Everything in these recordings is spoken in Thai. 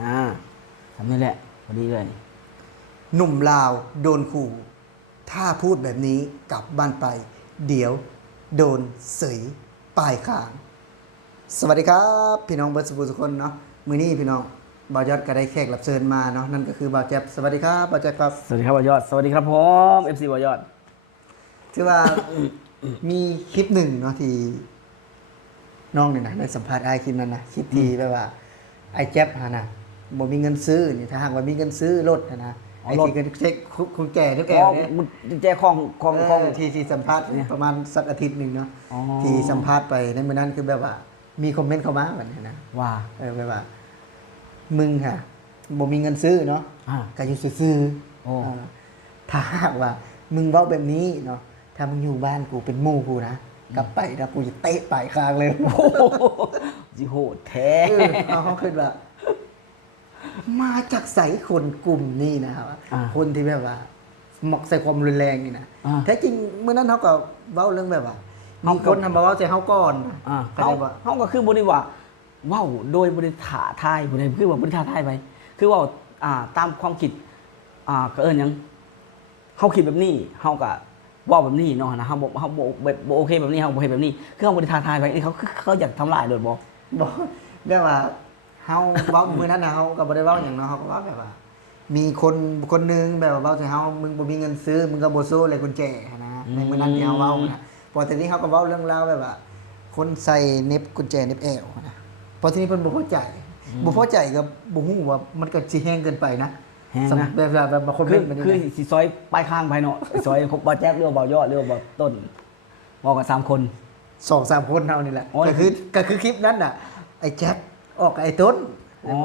อ่าทำนี่แหละพอดีเลยหนุ่มลาวโดนขู่ถ้าพูดแบบนี้กลับบ้านไป เดี๋ยวโดนเสยปลายคาง สวัสดีครับพี่น้องเบิร์ดสบู่ทุกคนเนาะมื้อนี้พี่น้องบ่าวยอดก็ได้แขกรับเชิญมาเนาะนั่นก็คือบ่าวแจ๊บสวัสดีครับบ่าวแจ๊บครับ สวัสดีครับวายอดสวัสดีครับผมเอฟซีวายอดถือว่า มีคลิปหนึ่งเนาะที่น้องเนี่ยนะได้สัมภาษณ์ไอ้คลิปนั้นนะคลิปที่แบบว่าไอ้แจ๊บฮะนะบ่มีเงินซื้อนี่ถ้าหากว่ามีเงินซื้อรถนะไอ้ที่ก็เช็คคุณแก่ทุกแก่เนี่ย มึงแจ้ของที่สัมภาษณ์ประมาณสักอาทิตย์หนึ่งเนาะ อ๋อ ที่สัมภาษณ์ไปในมื้อนั้นคือแบบว่า มีคอมเมนต์เข้ามาแบบนี้นะ ว่า แบบว่า มึงค่ะบ่มีเงินซื้อเนาะ อ่า ก็อยู่ซื้อ โอ้ ถ้าหากว่า มึงเว้าแบบนี้เนาะถ้ามึงอยู่บ้านกูเป็นหมู่กูนะกลับไปนะกูจะเตะปลายคางเลย โอ้โหจิโหดแท้ เขาขึ้นว่า มาจากใสคนกลุ่มนี้นะครับ คนที่แบบว่าหมอกใส่ความรุนแรงนี่นะแท้จริงเมื่อนั้นเขาก็เว้าเรื่องแบบว่ามีคนทำมาเว้าใจเขาก่อน เขาก็คือบริว่าว้าวโดยบริถาทายบริคือว่าบริถาทายไปคือว่าตามความคิดก็เอิญยังเขาคิดแบบนี้เขาก็ว่าแบบนี้เนาะนะเขาแบบโอเคแบบนี้เขาบอกแบบนี้คือเขาบริถาทายไปนี่เขาอยากทำลายโดยบอก บอกแบบว่าเฮาเว้ามื้อนั้นนะเฮาก็บ่ได้เว้าหยังเนาะเฮาก็เว้าแบบว่า มีคนหนึงแบบว่าเว้าใจเฮามึงบ่มีเงินซื้อมึงก็บ่สู้เลยกุญแจนะในมื้อนั้นที่เฮาเว้านะพอทีนี้เฮาก็เว้าเรื่องราวแบบว่า คนใส่เน็บกุญแจเน็บแอวนะพอทีนี้เพิ่นบ่พอใจบ่พอใจก็บ่ฮู้ว่ามันก็สิแฮงเกินไปนะ แฮงนะ แบบบางคน คือ เป็น คือสีซอยปลายข้างไปเนาะซอยบอแจ๊บเรือว่าบอยอดเรือว่าบอต้นบอกกัน3 คน 2-3 คนเท่านี่แหละ โอ้ย ก็คือคลิปนั้นน่ะ ไอ้แจ๊บออกกับไอ้ต้น อ๋อ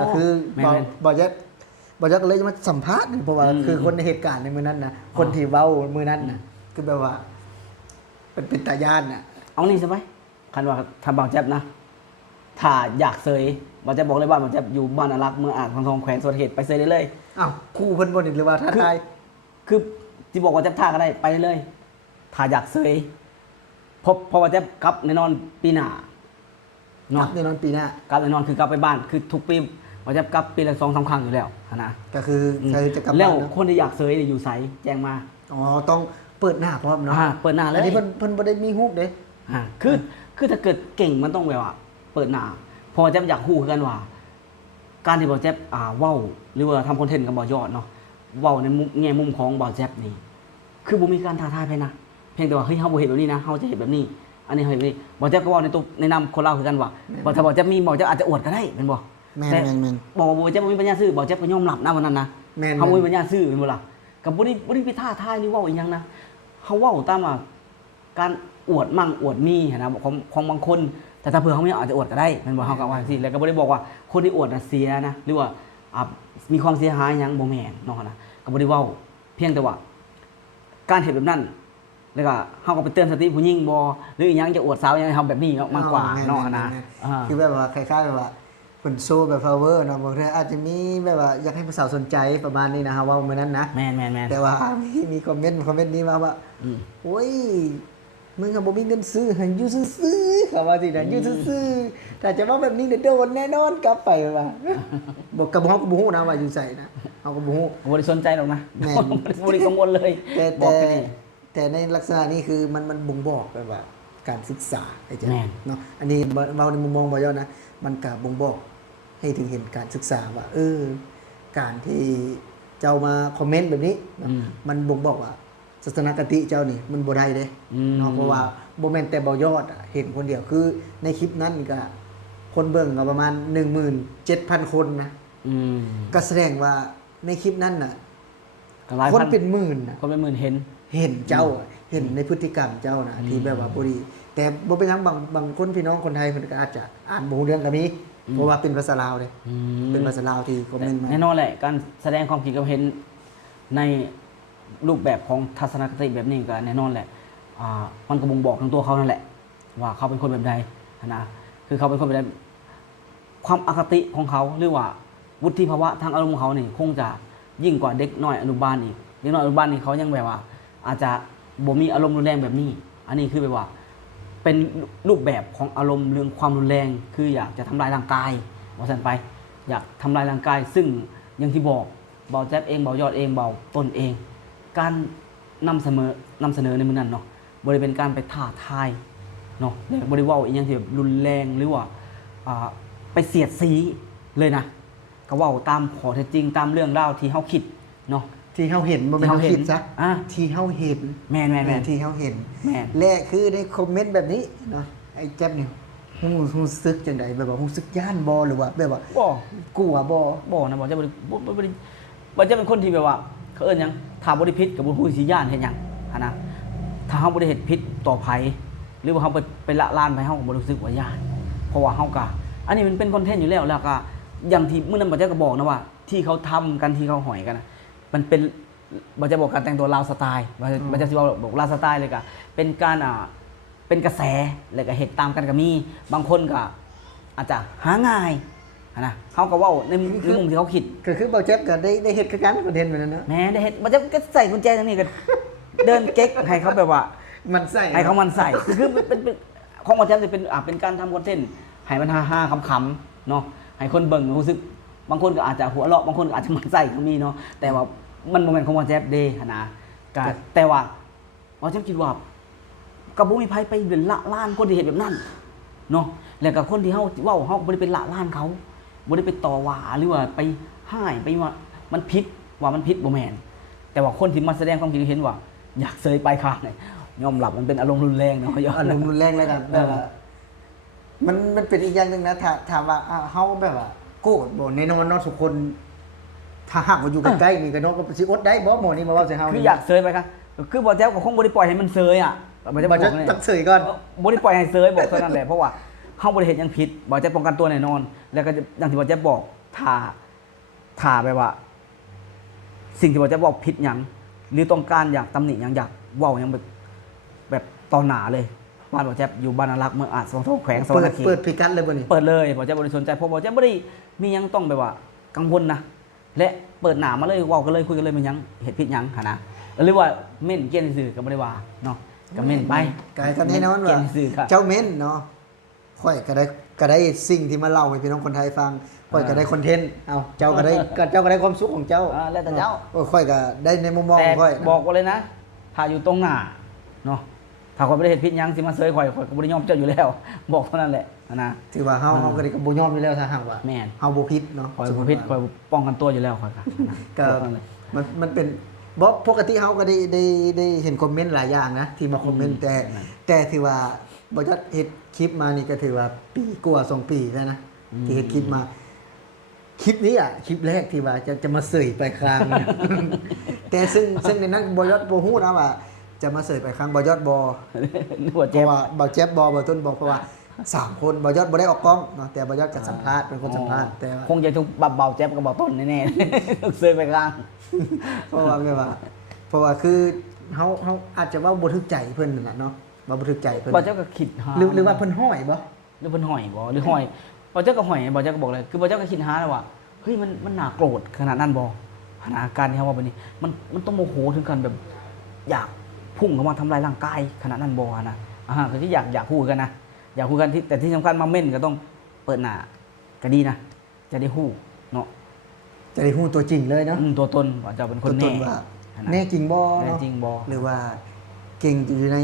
ก็คือ แม่นๆ บ่แจ๊บก็เลยมาสัมภาษณ์เพราะว่าคือคนในเหตุการณ์ในมื้อนั้นน่ะคนที่เว้ามื้อนั้นน่ะคือแบบว่าเป็นตาย่านน่ะ เอานี่ใช่ไหมคันว่าทำบางแจ๊บนะถ้าอยากเซยบางแจ๊บบอกเลยว่าบางแจ๊บอยู่บ้านอารักษ์เมืองอ่างทองแขวงสวนเหตุไปเซยได้เลย อ้าวคู่เพิ่นบ่นี่หรือว่าท้าทาย คือที่บอกว่าแจ๊บท่าก็ได้ไปได้เลย ถ้าอยากเซยเพราะว่าแจ๊บกลับแน่นอนปีหน้า ครั เนาะ บในนอนปีหน้าก ลับแน่นอนคือกลับไปบ้านคือทุกปีว่าแจ๊บกลับปีละ2-3 ครั้งอยู่แล้วนะ ก็คือจะกลับ แล้ บ้า วน เนาะ คนที่อยากเซยเนี่ยอยู่ไสแจ้งมา อ๋อต้องเปิดหน้าพร้อมเนาะ เปิดหน้าเลย อันนี้เพิ่นบ่ได้มีฮูกเด้ คือถ้าเกิดเก่งมันต้องแบบว่า เปิดหน้าพอแจ๊บอยากฮู้คือกันว่า การที่บอแจ๊บเว้าหรือว่าทำคอนเทนต์กับบอยอดเนาะเว้าในแง่มุมของบอแจ๊บนี่คือบ่มีการท้าทายไปนะเพียงแต่ว่าเฮ้ยเฮาบ่เห็นแบบนี้นะเฮาจะเห็นแบบนี้ อันนี้เฮาเห็นแบบนี้บอแจ๊บก็เว้าในตัวในนามคนลาวคือกันว่าบ่ถ้าบอแจ๊บมีบอแจ๊บอาจจะอวดก็ได้แม่นบ่ แม่ แต่ น บอกว่าบอแจ๊บบ่มีปัญญาซื้อบอแจ๊บก็ยอมรับนะวันนั้นนะ แม่น เฮาบ่มีปัญญาซื้อแม่นบ่ล่ะก็บ่ได้ไปท้าทายหรือเว้าอีหยังนะเฮาเว้าตามว่าการอวดมั่งอวดมีหั้นนะของบางคน แต่ถ้าเผื่อเขาไม่อาจจะอวดก็ได้แมันบอกเขาก็ว่าสิแล้วก็บ่ได้บอกว่าคนที่อวดน่ะเสียนะหรือว่ามีความเสียหายหยังบ่แม่นเนาะนะก็บ่ได้เว้าเพียงแต่ว่า การเห็นแบบนั้นแล้วก็เฮาก็ไปเตือนสติผู้หญิงบ่หรืออีหยังจะอวดสาวอีหยังให้ทำแบบนี้เนาะมากกว่าเนาะนะ คือแบบว่าคล้ายๆแบบว่าเพิ่นโชว์แบบ power เนาะบางทีอาจจะมีแบบว่าอยากให้ผู้สาวสนใจประมาณนี้นะฮะว่ามื้อนั้นนะ แม่น แต่ว่ามีคอมเมนต์นี้มาว่า อืม โอ้ยมึงอะบ่มีเงินซื้อให้อยู่ซื่อๆเขาว่าสินะอยู่ซื่อๆถ้าจะว่าแบบนี้เดี๋ยวโดนแน่นอนกลับไปว่าบอกกับเฮาก็บ่ฮู้นะว่าอยู่ไสนะเฮาก็บ่ฮู้ บ่ได้สนใจหรอกนะ แม่น บ่ได้กังวลเลย แต่ บอก แต่ แค่นี้ แต่ในลักษณะนี้คือมันบ่งบอกแบบว่าการศึกษาไอ้เจ้า แม่น เนาะอันนี้เว้าในมุมมองบ่ยอดนะมันก็บ่งบอกให้ถึงเห็นการศึกษาว่าการที่เจ้ามาคอมเมนต์แบบนี้เนาะมันบ่งบอกว่าศาสนคติเจ้านี่มันบ่ได้เด้เนาะเพราะว่าบ่แม่นแต่บ่ยอดอะเห็นคนเดียวคือในคลิปนั้นก็คนเบิ่งก็ประมาณ 17,000 คนนะ อืม ก็แสดงว่าในคลิปนั้นน่ะ ก็หลาย คน พัน เป็นหมื่นน่ะ คนเป็นหมื่นเห็น เห็นเจ้าเห็นในพฤติกรรมเจ้านะที่แบบว่าบ่ดีแต่บ่เป็นหยังบางคนพี่น้องคนไทยเพิ่นก็อาจจะอ่านบ่รู้เรื่องก็มีเพราะว่าเป็นภาษาลาวเด้เป็นภาษาลาวที่คอมเมนต์มา แน่นอนแหละการแสดงความคิดความเห็นในรูปแบบของทัศนคติแบบนี้ก็แน่นอนแหละมันก็บ่งบอกทั้งตัวเขานั่นแหละ ว่าเขาเป็นคนแบบใดนะคือเขาเป็นคนแบบใดความอคติของเขาหรือว่าวุฒิภาวะทางอารมณ์ของเขานี่คงจะยิ่งกว่าเด็กน้อยอนุบาลอีกเด็กน้อยอนุบาลนี่เขายังแบบว่า อาจจะบ่มีอารมณ์รุนแรงแบบนี้ อันนี้คือแบบว่า เป็นรูปแบบของอารมณ์เรื่องความรุนแรง คืออยากจะทำลายร่างกายว่าสันไป อยากทำลายร่างกาย ซึ่งอย่างที่บอกเบาแจ๊บเองเบายอดเองเบาต้นเอง การนำเสนอในมือนั้นเนาะบริเป็นการไปท้าทายเนาะและบริว่าอีกอย่างที่แบบรุนแรงหรือว่าไปเสียดสีเลยนะก็เว่าตามข้อเท็จจริงตามเรื่องราวที่เขาคิดเนาะ ที่เฮาเห็นบ่แม่นเฮาคิดซะ อ่ะ ที่เฮาเห็น แม่น ที่เฮาเห็น แม่น และคือได้คอมเมนต์แบบนี้เนาะไอ้แจ๊บเนี่ยรู้สึกจังไดแบบว่ารู้สึกย่านบ่หรือว่าแบบว่า บ่ กลัวบ่ บอกนะบอกจะบอกจะเป็นคนที่แบบว่าเขาเอิ้นหยังถ้าบ่ได้ผิดกับบ่ฮู้สิย่านเฮ็ดหยังหันนะถ้าเฮาบ่ได้เฮ็ดผิดต่อไผหรือว่าเฮาไปละลานไผเฮาก็บ่รู้สึกว่าย่านเพราะว่าเฮาก็อันนี้มันเป็นคอนเทนต์อยู่แล้วก็อย่างที่มื้อนั้นบ่จะก็บอกนะว่า ที่เขาทำกันที่เขาหอยกันน่ะมันเป็นบ่จะบอกการแต่งตัวลาวสไตล์บ่จะสิว่าบอกลาวสไตล์เลยก็เป็นการเป็นกระแสแล้วก็เฮ็ดตามกันก็มีบางคนก็อาจจะหาง่ายนะเขาก็เว่าในมุมที่เขาคิด ก็คือเบาแจ๊บก็ได้เฮ็ดคือกันคอนเทนต์แบบนั้นเนาะ แหม่ได้เห็นมันจะก็ใส่กุญแจตรงนี้ก็ เดินเก๊กให้เขาแบบว่า มันใส่ ให้เขามันใส่คือเป็นของมันจะเป็นการทำคอนเทนต์ให้มันฮาๆขำๆเนาะให้คนเบิ่งรู้สึกบางคนก็อาจจะหัวเราะบางคนก็อาจจะมันใส่ก็มีเนาะแต่ว่ามันโมเมนต์ของวันแจ๊บเดย์นะก็แต่ว่าวันแจ๊บคิดว่ากับบุมีไผไปเป็นละล้านคนที่เห็นแบบนั้นเนาะแล้วกับคนที่เฮาเว้าเฮาบ่ได้เป็นละล้านเขาบ่ได้ไปต่อว่าหรือว่าไปห้ายไปว่ามันผิดบ่แม่นแต่ว่าคนที่มาแสดงความคิดเห็นว่าอยากเซยไปข้างเนี่ยยอมรับมันเป็นอารมณ์รุนแรงเนาะยอม อารมณ์รุนแรงแล้วกันแบบว่ามันเป็นอีกอย่างหนึงนะถามว่าเฮาแบบว่าโกรธบ่แน่นอนเนาะทุกคนถ้าหากว่าอยู่ใกล้ๆนี่ก็เนาะก็สิอดได้บ่หมอนี่มาเว้าใส่เฮา คืออยากเซยไปครับคือบ่แจ้วก็คงบ่ได้ปล่อยให้มันเซยอ่ะบ่จะ บ่จะ บอก ตักเสยก่อน บ่ได้ปล่อยให้เซยบอกเท่านั้นแหละเพราะว่าเฮาบ่ได้เฮ็ดหยังผิดบ่จะป้องกันตัวแน่นอน แล้วก็อย่างที่บ่จะบอกถ้าแบบว่า สิ่งที่บ่จะบอกผิดหยังหรือต้องการอยากตำหนิหยังอยากเว้าหยังแบบตอนหนาเลยบ้านบ่แจ๊บอยู่บ้านอารักษ์เมืองอาจสองทองแขวงสวรรณเขต เปิดพิกัดเลยบ่นี่ เปิดเลยบ่แจ๊บบ่ได้สนใจเพราะบ่แจ๊บบ่ได้มีหยังต้องแบบว่ากังวลนะและเปิดหน้ามาเลยเว้ากันเลยคุยกันเลยมันหยังเฮ็ดผิดหยังหั่นนะหรือว่าเม่นเกียนซื่อก็บ่ได้ว่าเนาะก็เม่นไป กายกันแน่นอน เกีย ว่าน ซื่อครับ เจ้าเม้นเนาะค่อยก็ได้สิ่งที่มาเล่าให้พี่น้องคนไทยฟังค่อยก็ได้คอนเทนต์เอาเจ้าก็ได้ความสุขของเจ้า แล้วแต่เจ้า โอ้ค่อยก็ได้ในมุมมอง แต่ ค่อยนะ บอกไว้เลยนะ ถ้าอยู่ตรงหน้าเนาะถ้าคนบ่ได้เฮ็ดผิดหยังสิมาเซยข่อยก็บ่ได้ยอมเจ้าอยู่แล้ว บอกเท่านั้นแหละนะ ถือว่าเฮาก็ได้ก็บ่ยอมอยู่แล้วถ้าหากว่า แม่น เฮาบ่ผิดเนาะ ข่อยบ่ผิดข่อยป้องกันตัวอยู่แล้วข่อยก็ ก็ บอกเท่านั้นเลย มันเป็นบ่ปกติเฮาก็ได้เห็นคอมเมนต์หลายอย่างนะที่มาคอมเมนต์แต่ถือว่าบ่จัดเฮ็ดคลิปมานี่ก็ถือว่าปีกว่า2 ปีแล้วนะที่เฮ็ดคลิปมาคลิปนี้คลิปแรกที่ว่าจะมาเสยไปครั้ง แต่ซึ่งในนั้นบ่ยอดบ่ฮู้นะว่าจะมาเสยไปครั้งบ่ยอดบ่ นึกว่า เพ เจ็บ ราะว่าบ่แจ๊บบ่ต้นบ่เพราะว่า3คนบ่ยอดบ่ได้ออกกล้องเนาะแต่บ่ยอดก็สัมภาษณ์เป็นคนสัมภาษณ์แต่ว่า คงจะถูกเบาแจ๊บกับเบาต้นแน่ๆ ถูกเซยไปกลาง เพราะว่าแบบว่าเพราะว่าคือเฮาอาจจะเว่าบ่ถึกใจเพิ่นนั่นล่ะเนาะว่าบ่ถึกใจเพิ่น เบาแจ๊บก็คิดหา หรือว่าเพิ่นห้อยบ่ หรือเพิ่นหอยบ่หรือหอยเบาแจ๊บก็หอยเบาแจ๊บก็บอกเลยคือเบาแจ๊บก็คิดหาแล้วว่าเฮ้ยมันน่าโกรธขนาดนั้นบ่ขนาดอาการที่เฮาว่าบัดนี้มันต้องโมโหถึงกันแบบ อยากพุ่งเข้ามาทำลายร่างกายขนาดนั้นบ่นะก็ที่อยากพูดกันนะอยากพูดกันที่แต่ที่สำคัญมาเม่นก็ต้องเปิดหน้าก็ดีนะจะได้ฮู้เนาะ จะได้ฮู้ตัวจริงเลยเนาะ ตัวตนว่าเจะเป็นค ตั น วต แน่ นว่า นะ แน่จริงบ่ แน่ เนาะ จริงบ่ หรือว่าเก่งอยู่ใน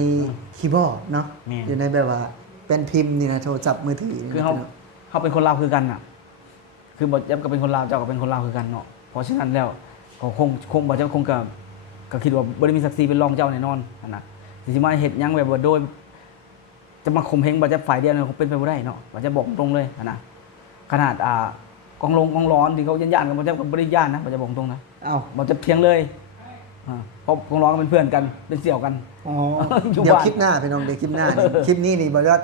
คีย์บอร์ดเนาะ แม่น อยู่ในแบบว่าเป็นพิมพ์นี่นะโทรศัพท์มือถือนี่ คือ นะ เขาเป็นคนลาวคือกันน่ะ คือบ่ยับก็เป็นคนลาวเจ้าก็เป็นคนลาวคือกันเนาะเพราะฉะนั้นแล้วก็คงบ่ยับคงก็คิดว่าบ่ได้มีศักดิ์ศรีเป็นรองเจ้าแน่นอนนะสิมาเฮ็ดหยังแบบว่าโดย จะมาข่มเหงบ่ยับฝ่ายเดียวเนี่ยคงเป็นไปบ่ได้เนาะบ่จะบอกตรงเลยนะขนาดกองร้อนที่เขาย่านๆกันบ่ยับก็บ่ได้ย่านนะบ่จะบอกตรงนะ เอ้า บ่จะเพียงเลยเพราะกองร้อนก็เป็นเพื่อนกันเป็นเสี่ยวกัน อ๋อ อยู่ เดี๋ยว บ้าน คลิปหน้าพี่น้องเดี๋ยวคลิปหน้านี่คลิปนี้นี่บ่ยอด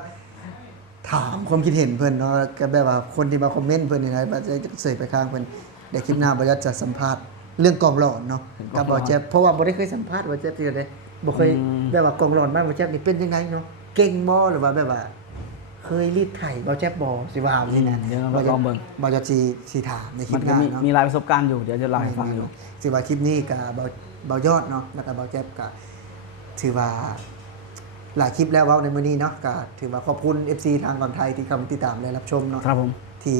ถามความคิดเห็นเพิ่นเนาะก็แบบว่าคนที่มาคอมเมนต์เพิ่นนี่นะว่าจะเสยไปข้างเพิ่นเดี๋ยวคลิปหน้าบ่ยอดจะสัมภาษณ์เรื่องกองหลอนเนาะกับบ่แจ๊บเพราะว่าบ่ได้เคยสัมภาษณ์บ่แจ๊บที่ใดบ่เคยแบบว่ากองหลอนบ้านบ่แจ๊บนี่เป็นยังไงเนาะเก่งบ่หรือว่าแบบว่า เคยรีดไถบ่แจ๊บบ่สิว่าแบบนี้นะ เดี๋ยวเราลองเบิ่ง บ่จะสิถามในคลิ มั ป น ห ก็ น้า มี เนาะ มีหลายประสบการณ์อยู่เดี๋ยวจะเล่าให้ฟังอยู่ ถือว่าคลิปนี้กับเบายอดเนาะแล้วก็เบาแจ๊บก็ถือว่าหลายคลิปแล้วเว้าในมื้อนี้เนาะก็ถือว่าขอบคุณ FC ทางก่อนไทยที่เข้ามาติดตามและรับชมเนาะ ครับผม ที่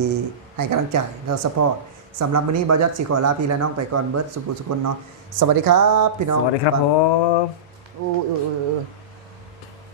ใ ให้กำลังใจเราซัพพอร์ตสำหรับมื้อนี้บ่ยอดสิขอลาพี่และน้องไปก่อนเบิดสุขสุขคนเนาะสวัสดีครับพี่น้อง สวัสดีครับผม